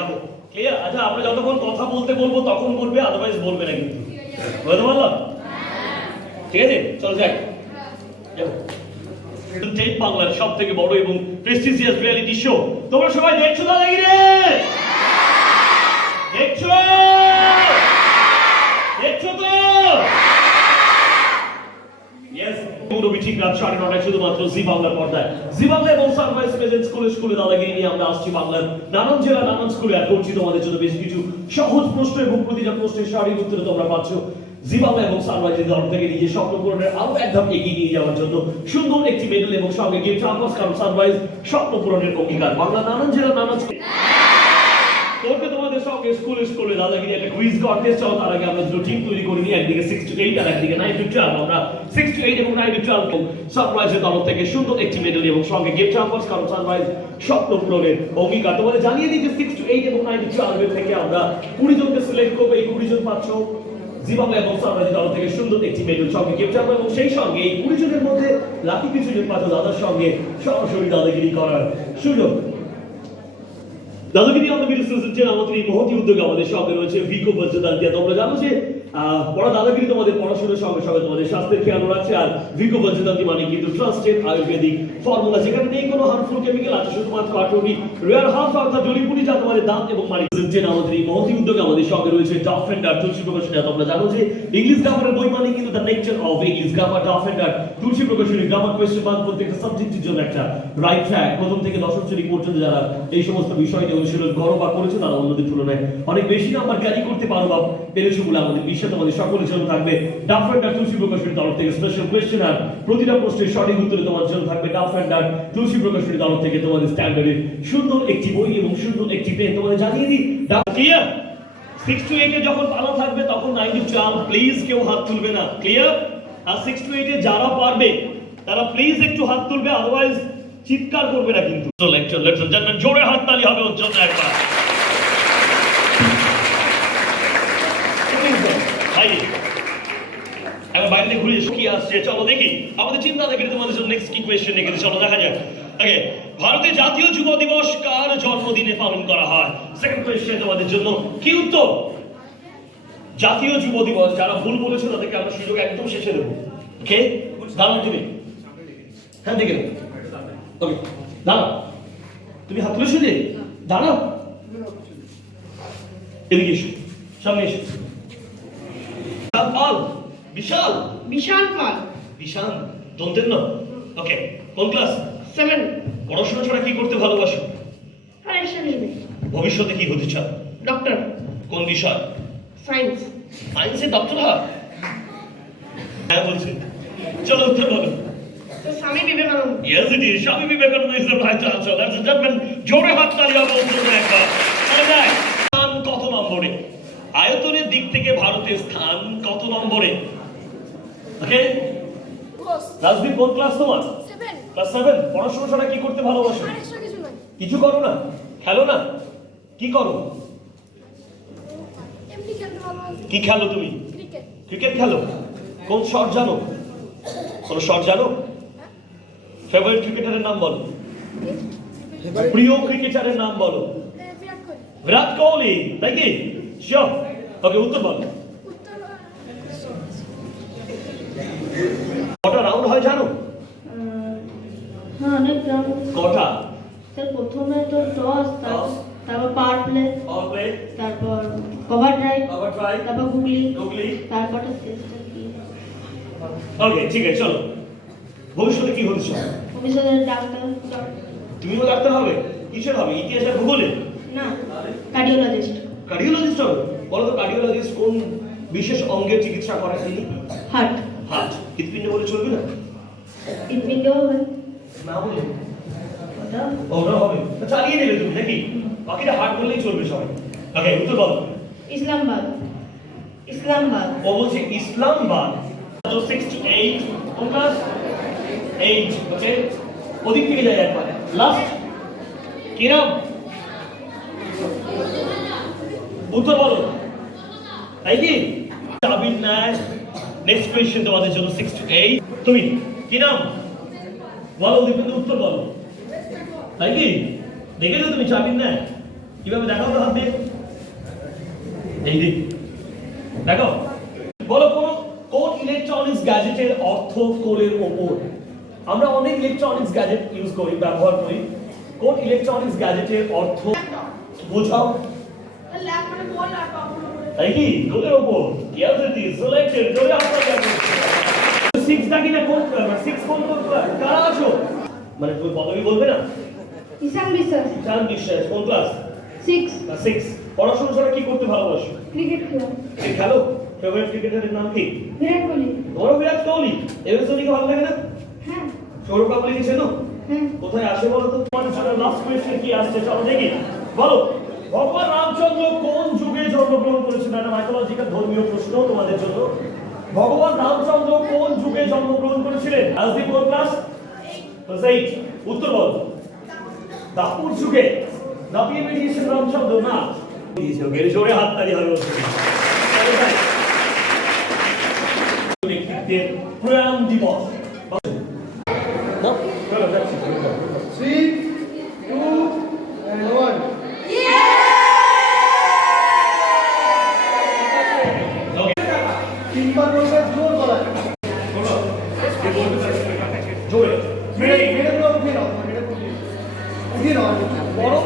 যাবো। ক্লিয়ার? আচ্ছা আমরা যতক্ষণ কথা বলতে বলবো তখন বলবে, আদারওয়াইজ বলবে না কিন্তু। বুঝতে পারলাম? ঠিক আছে, চল যাই। টেক বাংলার সব থেকে বড় এবং প্রেস্টিজিয়াস রিয়েলিটি শো। তোমরা সবাই দেখছো না নাকি রে? দেখছো? দেখছো তো? ইয়েস, ঠিক রাত 9:30 শুধুমাত্র জি বাংলার পর্দায়। জি বাংলা এবং সানরাইজ প্রেজেন্ট স্কুলে দাদাগিরি নিয়ে আমরা আসছি বাংলার নানান জেলা নানান স্কুলে। আর করছি তোমাদের জন্য বেশ কিছু সহজ প্রশ্ন এবং প্রতিটা প্রশ্নের সঠিক উত্তর তোমরা পাচ্ছ। জি বাংলা এবং সানরাইজের তরফ থেকে নিজের স্বপ্ন পূরণের আরো এক ধাপ এগিয়ে নিয়ে যাওয়ার জন্য সুন্দর একটি মেডেল এবং সঙ্গে গিফট হাম্পাস, কারণ সানরাইজ স্বপ্ন পূরণের অঙ্গীকার। বাংলা নানান জেলা নানান স্কুল করবে তোমাদের সঙ্গে স্কুলে দাদাগিরি একটা কুইজ কন্টেস্ট। চলো তার আগে আমরা দুটো টিম তৈরি করে নিই, একদিকে 6 to 8 আর একদিকে 9 to 12। আমরা 6 to 8 এবং 9 to 12 সানরাইজের তরফ থেকে সুন্দর একটি মেডেল এবং সঙ্গে গিফট হাম্পাস, কারণ সানরাইজ স্বপ্ন পূরণের অঙ্গীকার। তোমাদের জানিয়ে দিই যে 6 to 8 এবং 9 to 12 থেকে আমরা 20 জনকে সিলেক্ট করব। এই 20 জন পাচ্ছ জি বাংলা এবং সানরাইজের তরফ থেকে সুন্দর একটি মেডেল সঙ্গে গিফট হাম্পাস, এবং সেই সঙ্গে এই 20 জনের মধ্যে লাকি কিছু জন পাচ্ছ দাদার সঙ্গে সরাসরি দাদাগিরি করার সুযোগ। দাদাগিরি আমাদের সিজন আমাদের এই মহতি উদ্যোগে আমাদের সঙ্গে রয়েছে ভিকো বজ্রদান্তিয়া। তোমরা জানো যে পড়া দাদাগিরি তোমাদের পড়াশোনার সঙ্গে সঙ্গে তোমাদের স্বাস্থ্যের খেয়াল রাখছে। আর ভিকো বজ্রদান্তি মানে কিন্তু ট্রাস্টেড আয়ুর্বেদিক ফর্মুলা, যেখানে নেই কোনো হার্মফুল কেমিক্যাল, আছে শুধুমাত্র আটটি রেয়ার হার্বস অর্থাৎ জড়িবুটি, যা তোমাদের দাঁত এবং মাড়ি। সিজন আমাদের এই মহতি উদ্যোগে আমাদের সঙ্গে রয়েছে Duff and Dart Tulsi Prakashani. তোমরা জানো যে ইংলিশ গ্রামারের বই মানে কিন্তু the nature of English grammar. Duff and Dart Tulsi Prakashani grammar question bank প্রত্যেকটা সাবজেক্টের জন্য একটা রাইট ট্র্যাক। প্রথম থেকে দশম শ্রেণী পর্যন্ত যারা এই সমস্ত বিষয় নিয়ে অনুশীলন করো বা করেছো তারা অন্যদের তুলনায় অনেক বেশি নাম্বার ক্যারি করতে পারো বা পেরেছো বলে আমাদের বিশ্বাস। আমাদের সকলের জন্য থাকবে ডাফ এন্ড ডার্ট তুলসী প্রকাশনীর তরফ থেকে স্পেশাল কোয়েশ্চেন, আর প্রতিটা প্রশ্নের সঠিক উত্তরে তোমার জন্য থাকবে ডাফ এন্ড ডার্ট তুলসী প্রকাশনীর তরফ থেকে তোমাদের স্ট্যান্ডার্ডের সুন্দর একটি বই এবং সুন্দর একটি পেন। তোমাদের জানিয়ে দিই, ক্লিয়ার? 6 to 8 এ যখন পালা থাকবে তখন 9 to 12 প্লিজ কেউ হাত তুলবে না। ক্লিয়ার? আর 6 to 8 এ যারা পারবে তারা প্লিজ একটু হাত তুলবে, আদারওয়াইজ চিৎকার করবে না কিন্তু। তো লেকচার জানবেন, জোরে হাততালি হবে ওর জন্য একবার। এখন বাইরে ঘুরে কি আসছে চলো দেখি। আমাদের চিন্তা দেখি তোমাদের জন্য নেক্সট কি কোয়েশ্চেন রেখেছি, চলো দেখা যাক। ওকে, ভারতের জাতীয় যুব দিবস কার জন্মদিনে পালন করা হয়? সেকেন্ড কোয়েশ্চেন তোমাদের জন্য কি উত্তর? জাতীয় যুব দিবস। যারা ভুল বলেছে তাদেরকে আমরা সুযোগ একদম শেষে দেবো। ওকে, দাঁড়াও তুমি। হ্যাঁ দেখে নাও। ওকে দাঁড়াও, তুমি হাত তুলেছো যে? দাঁড়াও, এদিকে এসো, সামনে এসো। পাল, বিশাল বিশাল পাল। বিশাল দন্তের না? ওকে, কোন ক্লাস? 7। পড়াশোনা ছাড়া কি করতে ভালোবাসো? ভবিষ্যতে কি হতে চাও? ডক্টর। কোন বিষয়? সায়েন্স। সায়েন্সে ডক্টর হয়? হ্যাঁ বলছি, চলো উত্তর বলো। Swami Vivekananda. Yes it is, Swami Vivekananda is the right answer. Ladies and gentlemen, জোরে হাততালি হবে ওর জন্য একবার। স্থান কত নম্বরে? আয়তনের দিক থেকে ভারতের স্থান কত নম্বরে? ওকে, রাজদীপ কোন ক্লাস তোমার? 7 ক্লাস 7। পড়াশোনা ছাড়া কি করতে ভালোবাসো? আর এক্সট্রা কিছু নাই। কিছু করো না? খেলো না? কি করো? এমনি খেলতে ভালোবাসি। কি খেলো তুমি? ক্রিকেট। ক্রিকেট খেলো? কোন শট জানো? কোন শট জানো? ফেভারিট ক্রিকেটারের নাম বলো। প্রিয় ক্রিকেটারের নাম বলো। বিরাট কোহলি। বিরাট কোহলি, তাই কি? শিওর? ওকে, উত্তর বলো। উত্তর কটা রাউন্ড হয় জানো? হ্যাঁ, অনেক রাউন্ড। কটা? স্যার প্রথমে তো টস, তারপর পাওয়ার প্লে, অল প্লে, তারপর কভার ড্রাইভ, কভার ট্রাই, তারপর গুগলি, গুগলি। তারপর শেষটা কি? ওকে ঠিক আছে, চলো। ভবিষ্যতে কি হতে চাও? ভবিষ্যতে ডাক্তার। তুমিও ডাক্তার হবে? কিসের হবে? ইতিহাস আর ভূগোলে? না, কার্ডিওলজিস্ট। কার্ডিওলজিস্ট হবে? বলো তো, কার্ডিওলজিস্ট কোন বিশেষ অঙ্গের চিকিৎসা করেন তিনি? হার্ট। হার্ট। হৃৎপিণ্ড বলে চলবে না? হৃৎপিণ্ডও হয়। না বলে ওটা ওটা হবে, চালিয়ে নেবে তুমি নাকি? বাকিটা হার্ট বললেই চলবে সবাই। ওকে, উত্তর বলো। ইসলামাবাদ। ইসলামাবাদ। ও বলছে ইসলামাবাদ। 6 to 8 কোন ক্লাস? 8। ওকে, ওদিক থেকে যাই একবার। লাস্ট কি নাম? উত্তর বলো। তাই কি? চাবির ন্যায়। নেক্সট কোয়েশ্চেন তোমাদের জন্য 6 to 8। তুমি কি নাম বলো? ওদিক থেকে উত্তর বলো। তাই কি? দেখেছো তুমি চাবির ন্যায়? কিভাবে দেখাও তো হাত দিয়ে এই দিক দেখো বলো কোন ইলেকট্রনিক্স গ্যাজেটের অর্থ কোলের ওপর আমরা অনেক ইলেকট্রনিক্স গ্যাজেট ইউজ করি ব্যবহার করি কোন ইলেকট্রনিক্স গ্যাজেটের অর্থ বোঝাও ল্যাপটপে বল ল্যাপটপ তাই কি কোলের ওপর ইয়াজিটি সিলেক্টেড জোরে আপনাকে 6 নাকি না কোন 6 কোন কারা আছো মানে তুমি পদবি বলবে না ঈশান বিশ্বাস চান বিশ্বাস কোন ক্লাস 6 6 পড়াশোনা ছাড়া কি করতে ভালোবাসো ক্রিকেট খেলা এই খেলো ফেভারিট ক্রিকেটারের নাম কি বিরাট কোহলি তোমারও বিরাট কোহলি এমএস ধোনিকে ভালো লাগে না হ্যাঁ সৌরভ গাঙ্গুলিকে চেনো হ্যাঁ কোথায় আসে বলো তো তোমাদের সাথে লাস্ট কোয়েশ্চেন কি আসছে চলো দেখি বলো ভগবান রামচন্দ্র কোন যুগে জন্মগ্রহণ করেছিলেন একটা মাইথোলজিক্যাল ধর্মীয় প্রশ্ন তোমাদের জন্য ভগবান রামচন্দ্র কোন যুগে জন্মগ্রহণ করেছিলেন আজ দি কোন ক্লাস ক্লাস 8 উত্তর বলো দাপুর যুগে দাপিয়ে বেরিয়েছেন রামচন্দ্র না দিয়েছে বের জোরে হাততালি হবে ব্যক্তিত্বের প্রয়াণ দিবস না চলো যাচ্ছি 3, 2, and 1. তিনবার বলবে জোর গলায়। জোরে মেরে মেরে দাও, উঠিয়ে নাও, মেরে দাও। উঠিয়ে নাও। বড়